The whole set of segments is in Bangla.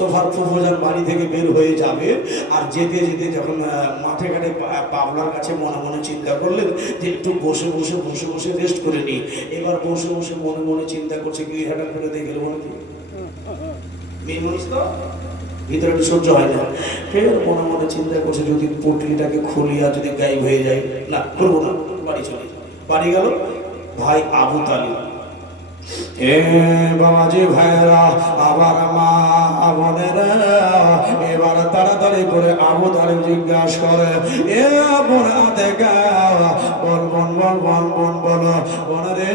তোফার ফুফুজান বাড়ি থেকে বের হয়ে যাবে আর যেতে যেতে যখন মাঠে ঘাটে পাবলার কাছে মনে মনে চিন্তা করলেন যে একটু বসে বসে বসে বসে রেস্ট করে নিই। এবার বসে বসে মনে মনে চিন্তা করছে কি হাঁটা করে দেখে বলে কি মেয়ে মানুষ তো ভিতরে একটু সহ্য হয় না। ফের মনে মনে চিন্তা করছে যদি পটলিটাকে খুলিয়া যদি গায়েব হয়ে যায়, না করবো না, বাড়ি চলে বাড়ি গেল। ভাই আবু তালিব, এ বাবাজি ভাইরা, আবার মা বোনেরা, এবার তাড়াতাড়ি করে আবু তালিব জিজ্ঞাসা করে, এ বোনা দেখা বল বোন বল বল বোন বলো বোন রে,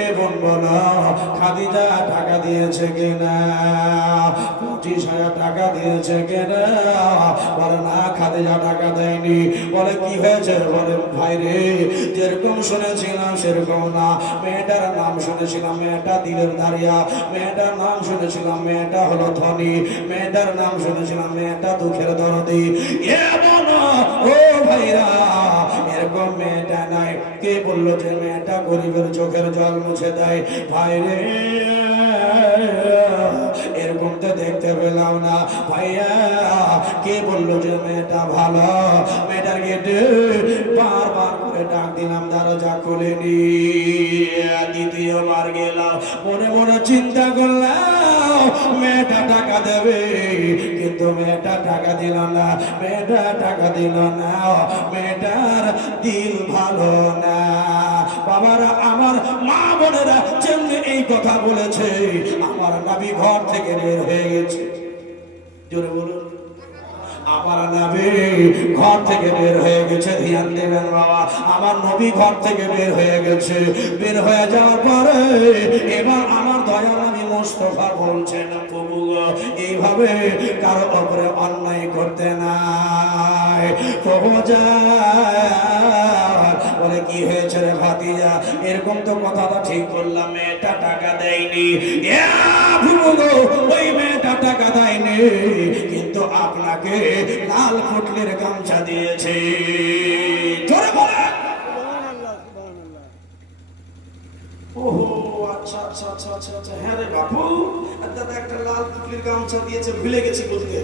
এ বোন বলো খাদিজা টাকা দিয়েছে কিনা, 25,000 টাকা দিয়েছে কিনা? বলে না, খাদিজা টাকা দেয়নি। বলে কি হয়েছে? বলে ভাই রে, যেরকম শুনেছিলাম সেরকম না। মেয়েটার নাম শুনেছিলাম মেয়েটা দিলের দাঁড়িয়া, মেয়েটার নাম শুনেছিলাম মেয়েটা হলো ধনী, মেয়েটার নাম শুনেছিলাম মেয়েটা দুঃখের দরদি। এমন ও ভাইরা, এরকম মেয়েটা নাই। কে বললো যে মেয়েটা গরিবের চোখের জল মুছে দেয়? ভাই রে, এরকম তো দেখতে পেলাম না। ভাইয়া, কে বললো যে মেয়েটা ভালো? মেয়েটার গেটে বারবার করে ডাক দিলাম, দরজা খুলেনি। দ্বিতীয়বার গেলাম, মনে মনে চিন্তা করলাম মেয়েটা টাকা দেবে, কিন্তু মেয়েটা টাকা দিল না, মেয়েটা টাকা দিল না, মেয়েটার দিল ভালো না। বাবারা, আমার মা বোনেরা যেমনি এই কথা বলেছে, আমার নবী ঘর থেকে বের হয়ে গেছে। জোরে বলুন, আমার নবী ঘর থেকে বের হয়ে গেছে। ধ্যান দেবেন বাবা, আমার নবী ঘর থেকে বের হয়ে গেছে। বের হয়ে যাওয়ার পরে এবার আমার দয়াল নবী মুস্তাফা বলছেন, প্রভু গো, এইভাবে কারো উপরে অন্যায় করতে নাই। প্রভু বলে কি হয়েছে রে ভাতিজা? এরকম তো কথাটা ঠিক করলাম, মেয়েটা টাকা দেয়নি। ওই মেয়েটা টাকা দেয়নি, কিন্তু আপনাকে লাল পুটলির গামছা দিয়েছে। জোরে বলে, ওহো আচ্ছা আচ্ছা আচ্ছা আচ্ছা আচ্ছা, হ্যাঁ রে বাপু, দাদা একটা লাল পুটলির গামছা দিয়েছে, ভুলে গেছি বলতে।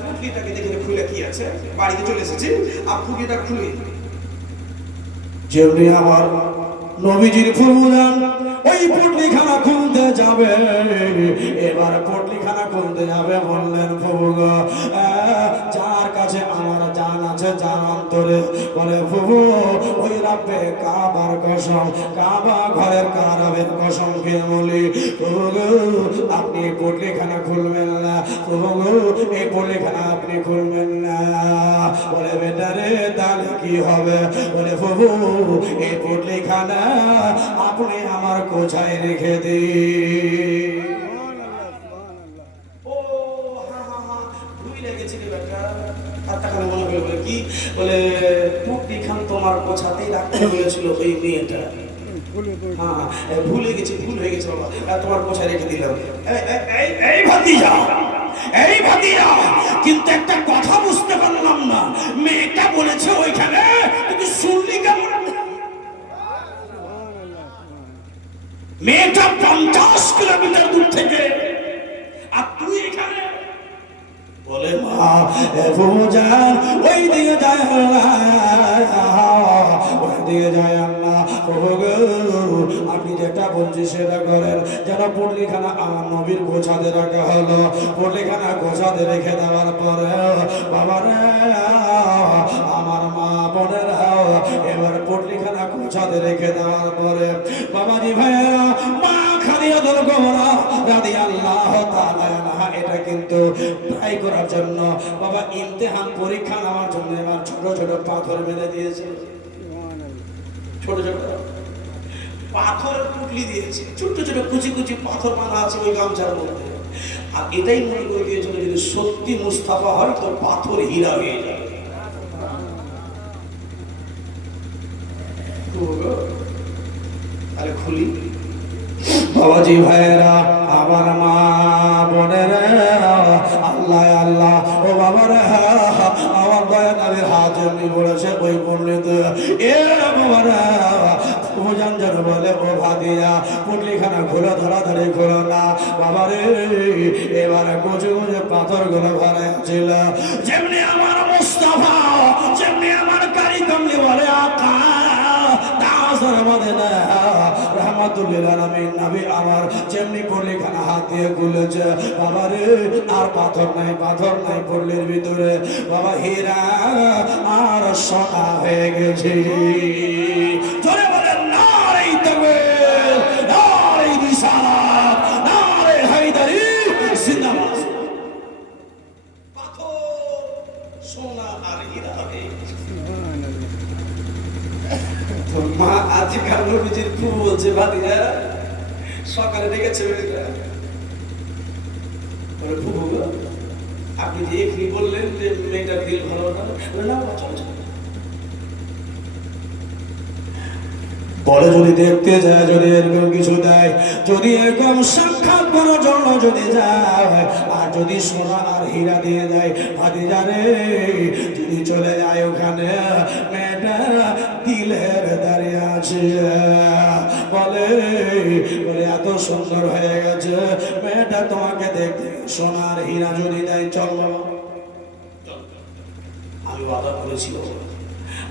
পুটলিটাকে দেখে খুলে কি আছে, বাড়িতে চলে এসেছি, আর পুটলিটা খুলে যেমনি আমার নবীজির ফুলদান ওই পটলিখানা খুলতে যাবে। এবার পটলিখানা খুলতে যাবে, বললেন প্রভু গো, যার কাছে আমার জান আছে, যার অন্তরে, বলে প্রভু ওই রাব্বে কাবার কসম, কাবা ঘরের কারাবের কসম খেয়ে বলি, প্রভু গো আপনি পটলিখানা খুলবেন না, প্রভু গো এই পটলিখানা আপনি খুলবেন না। বলে বেটা রে, তাহলে কি হবে? বলে প্রভু এই পটলিখানা আপনি আমার কোথায় রেখে দিন। ও হা হা হা, ভুলে গেছি রে বেটা। আর তখন মনে হলো, বলে কি? বলে পটলিখান তোমার কোথাতেই রাখতে বলেছিল ওই মেয়েটা। হ্যাঁ, ভুলে গেছি, ভুল হয়ে গেছে বাবা, তোমার কোথায় রেখে দিলাম। এই ভাতিজা, এই ভাতিজা, কিন্তু একটা কথা বুঝতে পারলাম না, মেয়েটা বলেছে ওইখানে, কিন্তু শুনলি কেমন? মেয়েটা 50 কিলোমিটার দূর থেকে, আর তুই এখানে? বলে মা বুঝান ওই দিকে যায় আল্লাহ, ওই দিকে যায় আল্লাহ। আপনি যেটা বলছি সেটা করেন, যেন পটলিখানা আমার নবীর গোছাতে রাখা হলো। পটলিখানা গোছাতে রেখে দেওয়ার পরে বাবারা, আমার মা বোনেরা, এবার পটলিখানা গোছাতে রেখে দেওয়ার পরে বাবাজি ভাইয়েরা, মা খাদিজাতুল কুবরা রাদিয়াল্লাহু তাআলা আনহা এটা কিন্তু ট্রাই করার জন্য, বাবা ইমতিহান পরীক্ষা নেওয়ার জন্য এবার ছোট ছোট পাথর মেরে দিয়েছে। ছোট ছোট পাথরের পুটলি দিয়েছে, ছোট ছোট কুচি কুচি পাথর মারা আছে ওই গামছার মধ্যে। আর এটাই মনে করে দিয়েছিল, যদি সত্যি মুস্তাফা হয় তো পাথর হীরা হয়ে যাবে। আরে খুলি বাবাজি ভাইয়েরা, আমার মা বোনেরা, আল্লাহ আল্লাহ, ও বাবারা, আমার দয়া নবীর হাত যেমনি বলেছে ওই পণ্ডিত এ বাবারা ভোজন যেন বলে ও ভাদিয়া পুটলিখানা খোলো ধরাধরি খোলো না বাবারে এবার কুচু কুচু পাথর গুলো ভরা ছিল যেমনি আমার মুস্তাফা যেমনি আমার কারি কমলি বলে আকা দাসের মধ্যে না রহমাতুল্লিল আলামিন নবী আমার যেমনি পুটলিখানা হাত দিয়ে খুলেছে বাবারে আর পাথর নাই পল্লীর ভিতরে বাবা হীরা আর সোনা হয়ে গেছে জোরে বলেন নারে তাকবীর নারে রিসালাত নারে হায়দারি জিন্দাবাদ পাথর সোনা আর হীরা হয়ে গেছে তো মা আজকাল নবীজির ফুল বলছে ভাতিজা সকালে ডেকেছে আপনি যে এখানে বললেন যে মেয়েটার দিল ভালো না বলে যদি দেখতে যায় যদি এরকম কিছু দেয় যদি এরকম সাক্ষাৎ করার জন্য যদি যায় আর যদি সোনা আর হীরা দিয়ে দেয় ভাতিজা রে যদি চলে যায় ওখানে মেয়েটা দিলের দাঁড়িয়ে আছে বলে এত সুন্দর হয়ে গেছে মেয়েটা তোমাকে দেখতে সোনার হীরা যদি দেয় চল বাবা আমি ওয়াদা করেছি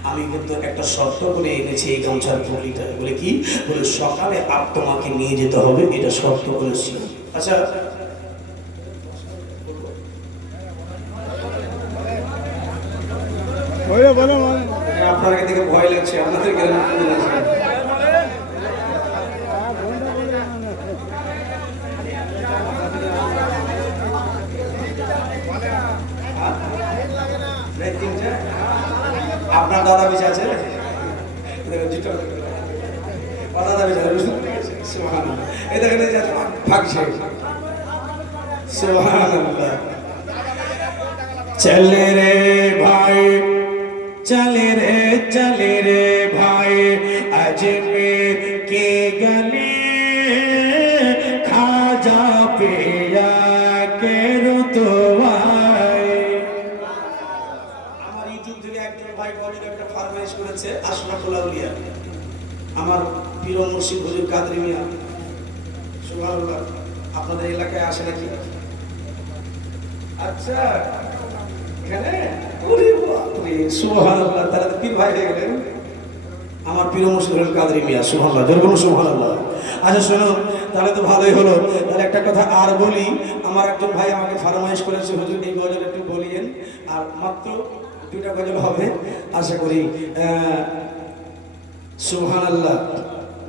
আমি কিন্তু একটা শর্ত করে এনেছি এই গামছার পুলিটা বলে কি বলে সকালে আপ তোমাকে নিয়ে যেতে হবে এটা শর্ত করেছি আচ্ছা আপনাকে দেখে ভয় লাগছে আপনাদের আপনার দাদা বেঁচে আছে দাদা বেঁচে এই দেখেন ভাগছে চলে রে ভাই চলে রে ভাই अजमेर के गले खाजा पिया के रुतवाए আমার ইউটিউব থেকে একজন ভাই বলেন একটা ফরমাইশ করেছে আশরাফুল আউলিয়া আমার পীর মুর্শিদ হুজুর কাদরি মিয়া সুবহানাল্লাহ আপনাদের এলাকায় আসে নাকি আচ্ছা এখানে ওরে বাপরে সুবহানাল্লাহ তারা তো পীর ভাই হয়ে গেলেন আমার পীর মুর্শিদ হুজুর কাদরি মিয়া সুবহানাল্লাহ জোরে বলুন সুবহানাল্লাহ আচ্ছা শুনুন তাহলে তো ভালোই হলো তাহলে একটা কথা আর বলি আমার একজন ভাই আমাকে ফরমাইশ করেছে হুজুর এই গজল একটু বলিয়েন আর মাত্র দুইটা গজল হবে আশা করি সুবহানাল্লাহ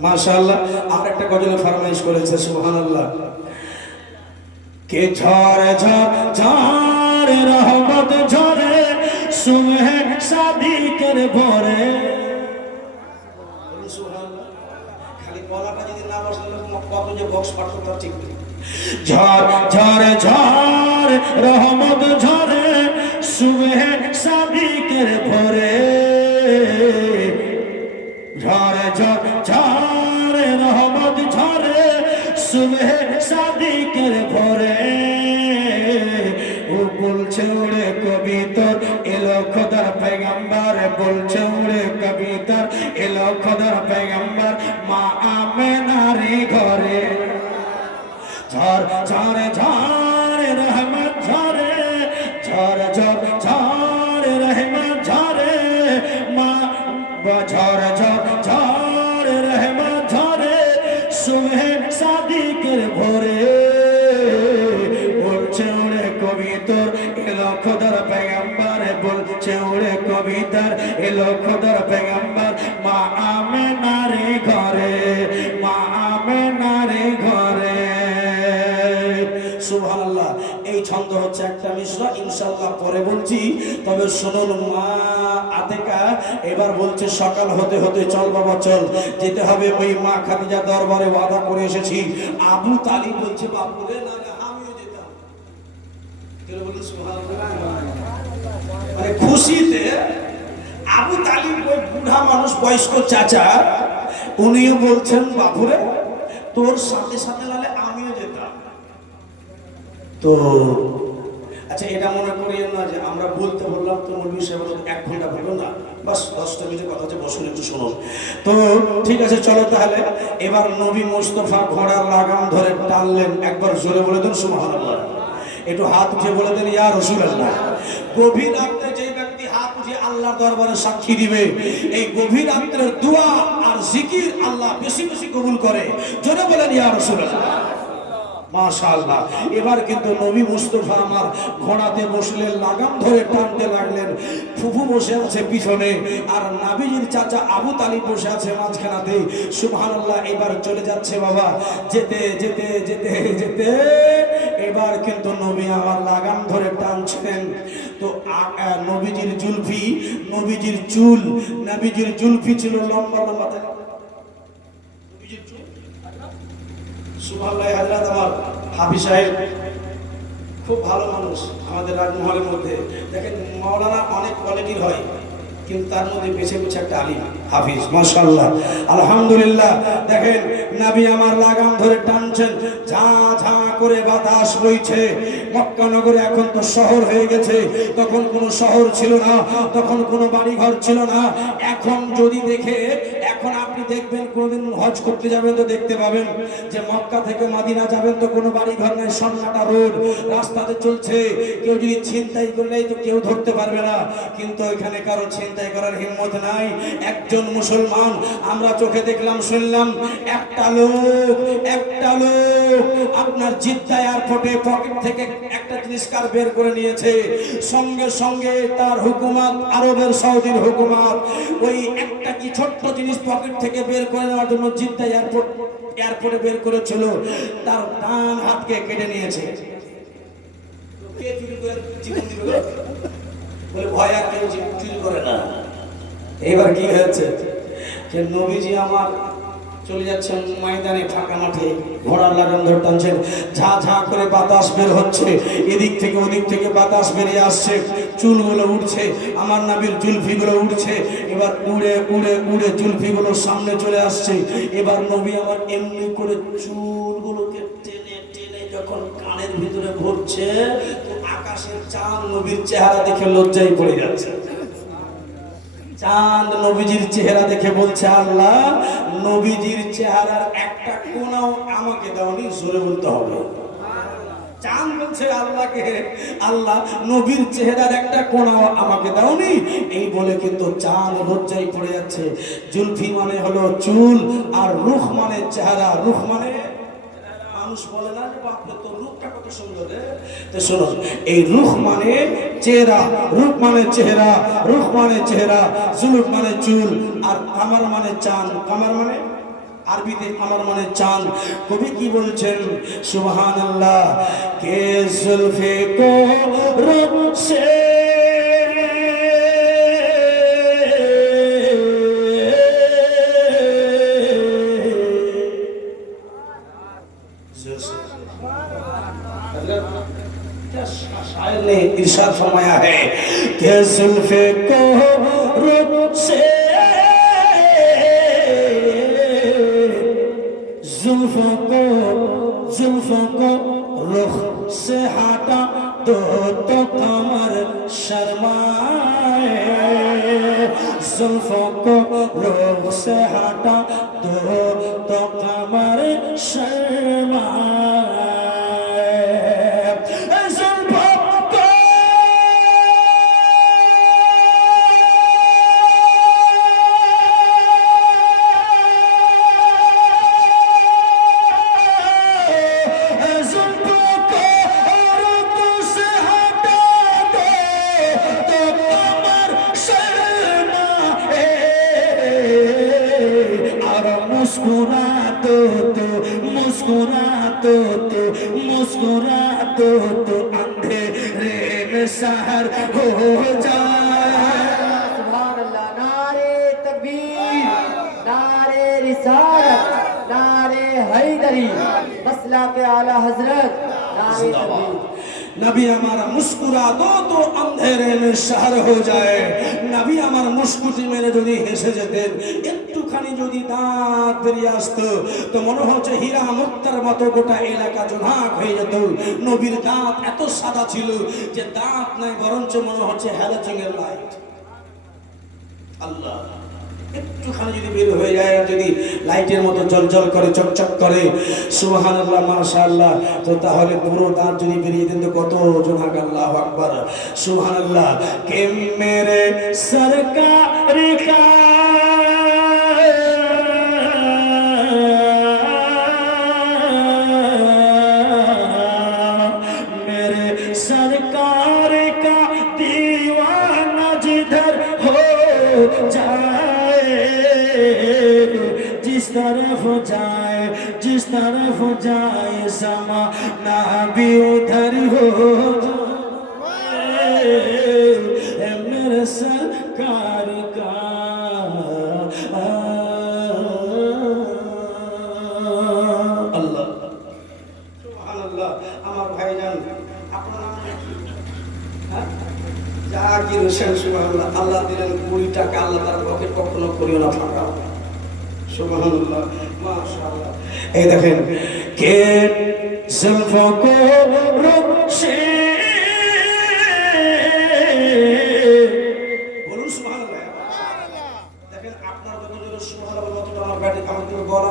মাশাআল্লাহ আর একটা গজল ফরমাইশ করেছে সুবহানাল্লাহ কে ঝড় ঝড় ঝড় রহমত ঝরে সুবহ সাদিকের ভোরে খালি গলাটা যদি না বসলে কত যে বক্স পাঠক তার ঠিক নেই ঝড় ঝড় ঝড় রহমত ঝরে সুবহ সাদিকের ভোরে ঝড় ঝড় ঝড় রহমত ঝরে সুবহ সাদিকের ভোরে ও বলছে উড়ে কবিতর এলো খোদার পয়গম্বর বলছে উড়ে কবিতর এলো খোদার পয়গম্বর মা আমেনার ঘরে ঝড় ঝড় ঝড় রহমত ঝরে ঝড় ঝড় ঝড় রহমত ঝরে মা ঝড় ঝড় ঝড় রহমত ঝরে সুবহ সাদিকের ভোরে বলছে উড়ে কবিতর এলো খোদার পয়গম্বর বলছে উড়ে কবিতর এলো খোদার পয়গম্বর মা আমেনার ঘরে মা আমেনার ঘরে সুবহানাল্লাহ এই ছন্দ হচ্ছে একটা মিশরা ইনশাআল্লাহ পরে বলছি তবে শুনুন মা আতেকা এবার বলছে সকাল হতে হতে চল বাবা চল যেতে হবে ওই মা খাদিজা দরবারে ওয়াদা করে এসেছি আবু তালিব বলছে বাবু রে না না আমিও যেতাম কেন বলুন সুবহানাল্লাহ মানে খুশিতে আবু তালিব ওই বুড়া মানুষ বয়স্ক চাচা উনিও বলছেন বাবুরে তোর সাথে সাথে নালে আমিও যেতাম তো আচ্ছা, এটা মনে করিয়েন না যে আমরা বলতে বললাম তো নবী সাহেব 1 ঘন্টা বললো না, বাস 10টা মিনিটের কথা, যে বসুন একটু শুনুন। তো ঠিক আছে, চলো তাহলে এবার নবী মুস্তাফা ঘোড়ার লাগাম ধরে টানলেন। একবার জোরে বলে দেন সুবহানাল্লাহ। একটু হাত উঠে বলে দেন ইয়া রাসূলুল্লাহ। গভীর রাতে যে ব্যক্তি হাত উঠে আল্লাহর দরবারে সাক্ষী দিবে, এই গভীর রাতের দোয়া আর জিকির আল্লাহ বেশি বেশি কবুল করে। জোরে বলেন ইয়া রাসূলুল্লাহ। মাশাআল্লাহ। এবার কিন্তু নবী মুস্তাফা আমার ঘোড়াতে বসলেন, লাগাম ধরে টানতে লাগলেন। ফুফু বসে আছে পিছনে, আর নবীজির চাচা আবু তালিব বসে আছে মাঝখানাতে। সুবহানাল্লাহ। এবার চলে যাচ্ছে বাবা, যেতে যেতে যেতে যেতে এবার কিন্তু নবী আমার লাগাম ধরে টানছিলেন। তো নবীজির জুলফি, নবীজির চুল, নবীজির জুলফি ছিল লম্বা লম্বা। নবীজির চুল সুবহানাল্লাহ। হযরত আমার হাফিজ সাহেব খুব ভালো মানুষ আমাদের রাজমহলের মধ্যে। দেখেন মাওলানা অনেক কোয়ালিটির হয়, কিন্তু তার মধ্যে বেছে বেছে একটা আলিম হাফিজ, মাশাআল্লাহ আলহামদুলিল্লাহ। দেখেন নবী আমার লাগাম ধরে টানছেন, ঝা ঝা করে বাতাস বইছে। মক্কা নগরে এখন তো শহর হয়ে গেছে, তখন কোনো শহর ছিল না, তখন কোনো বাড়ি ঘর ছিল না। এখন যদি দেখে, এখন আপনি দেখবেন, কোনোদিন হজ করতে যাবেন তো দেখতে পাবেন যে মক্কা থেকে মদিনা যাবেন তো কোনো বাড়ি ঘর নেই, সন্নাটা রোড, রাস্তাতে চলছে। কেউ যদি ছিনতাই করলেই তো কেউ ধরতে পারবে না, কিন্তু এখানে কারো ছিনতাই করার হিম্মত নাই। একজন মুসলমান আমরা চোখে দেখলাম, শুনলাম, একটা লোক আপনার জিদ্দা এয়ারপোর্টে পকেট থেকে একটা জিনিস কার বের করে নিয়েছে। সঙ্গে সঙ্গে তার হুকুমত, আরবের সৌদির হুকুমত ওই একটা কি ছোট্ট জিনিস পকেট থেকে বের করে নেওয়ার জন্য জিদ্দা এয়ারপোর্টে বের করেছিল, তার ডান হাতকে কেটে নিয়েছে। কে চুরি করে জীবন দিবে? বলে ভয় আর কেউ চুরি করে না। এবার কি হয়েছে যে নবীজি আমার চলে যাচ্ছেন ময়দানে, ফাঁকা মাঠে, ঘোড়ার লাগাম ধরে টানছেন, ঝা ঝা করে বাতাস বের হচ্ছে, এদিক থেকে ওদিক থেকে বাতাস বেরিয়ে আসছে, চুলগুলো উঠছে, আমার নবীর জুলফিগুলো উঠছে। এবার উড়ে উড়ে উড়ে জুলফিগুলো সামনে চলে আসছে। এবার নবী আমার এমনি করে চুলগুলোকে টেনে টেনে যখন কানের ভিতরে ভরছে, তো আকাশের চাঁদ নবীর চেহারা দেখে লজ্জায় পড়ে যাচ্ছে। চাঁদ নবীজির চেহারা দেখে বলছে, আল্লাহ নবীজির চেহারার একটা কোণাও আমাকে দাওনি। জোরে বলতে হবে। চাঁদ বলছে আল্লাহকে, আল্লাহ নবীর চেহারার একটা কোণাও আমাকে দাওনি। এই বলে কিন্তু চাঁদ লজ্জায় পড়ে যাচ্ছে। জুলফি মানে হলো চুল, আর রুখ মানে চেহারা। রুখ মানে মানুষ বলে না যে বাপরে তোর রূপটা কত সুন্দর। তো শুনুন, এই রুখ মানে চেহারা, রূপ মানে চেহারা, রুখ মানে চেহারা, জুলুফ মানে চুল, আর কামার মানে চাঁদ। কামার মানে আরবিতে কামার মানে চাঁদ। কবি কি বলছেন? সুবহানাল্লাহ। কে জুলফে কো রূপ সে शायर ने इरशाद फरमाया है कि जुल्फे को रुख से जुल्फों को रुख से हटा दो तो कमर शर्माए। जुल्फों को रुख से हटा दो तो कमर शर्माए। मुस्कुरा तो अंधेरे में सहर हो जाए। सुभान अल्लाह। नारे तकबीर, नारे रिसालत, नारे हैदरी, मसला के आला हजरत, नारे तकबीर। नबी हमारा मुस्कुरा दो तो अंधेरे में शहर हो जाए नबी আমার মুস্কুটি মেরে যদি হেসে যেতেন একটুখানি যদি দাঁত বেরিয়ে আসতো তো মনে হচ্ছে হীরা মুক্তার মতো গোটা এলাকা জোনাক হয়ে যেত নবীর দাঁত এত সাদা ছিল যে দাঁত নাই বরঞ্চ মনে হচ্ছে হ্যালোজেন এর লাইট আল্লাহ একটুখানি যদি বের হয়ে যায় আর যদি লাইটের মতো জলজল করে চকচক করে সুবহানাল্লাহ মাশাআল্লাহ তো তাহলে পুরো দাঁত যদি বেরিয়ে দেন তো কত জোনাক আল্লাহু আকবার সুবহানাল্লাহ কে মেরে সরকার কা मेरे सरकार का दीवाना जिधर हो जाए जिस तरफ जाए ज़माना भी उधर हो जाए मेरे सरकार का अल्लाह সুবহানাল্লাহ আমার ভাইজান আপনার নাম কি হ্যাঁ জাকির হোসেন সুবহানাল্লাহ আল্লাহ দিলেন 20 টাকা আল্লাহ তার পকেট কখনো করিও না ফাঁকা সুবহানাল্লাহ মাশাআল্লাহ এই দেখেন কে जुल्फों को रुख से বলুন সুবহানাল্লাহ দেখেন আপনার যত জোরে সুবহানাল্লাহ তত আমার ব্যাটে আমার গলা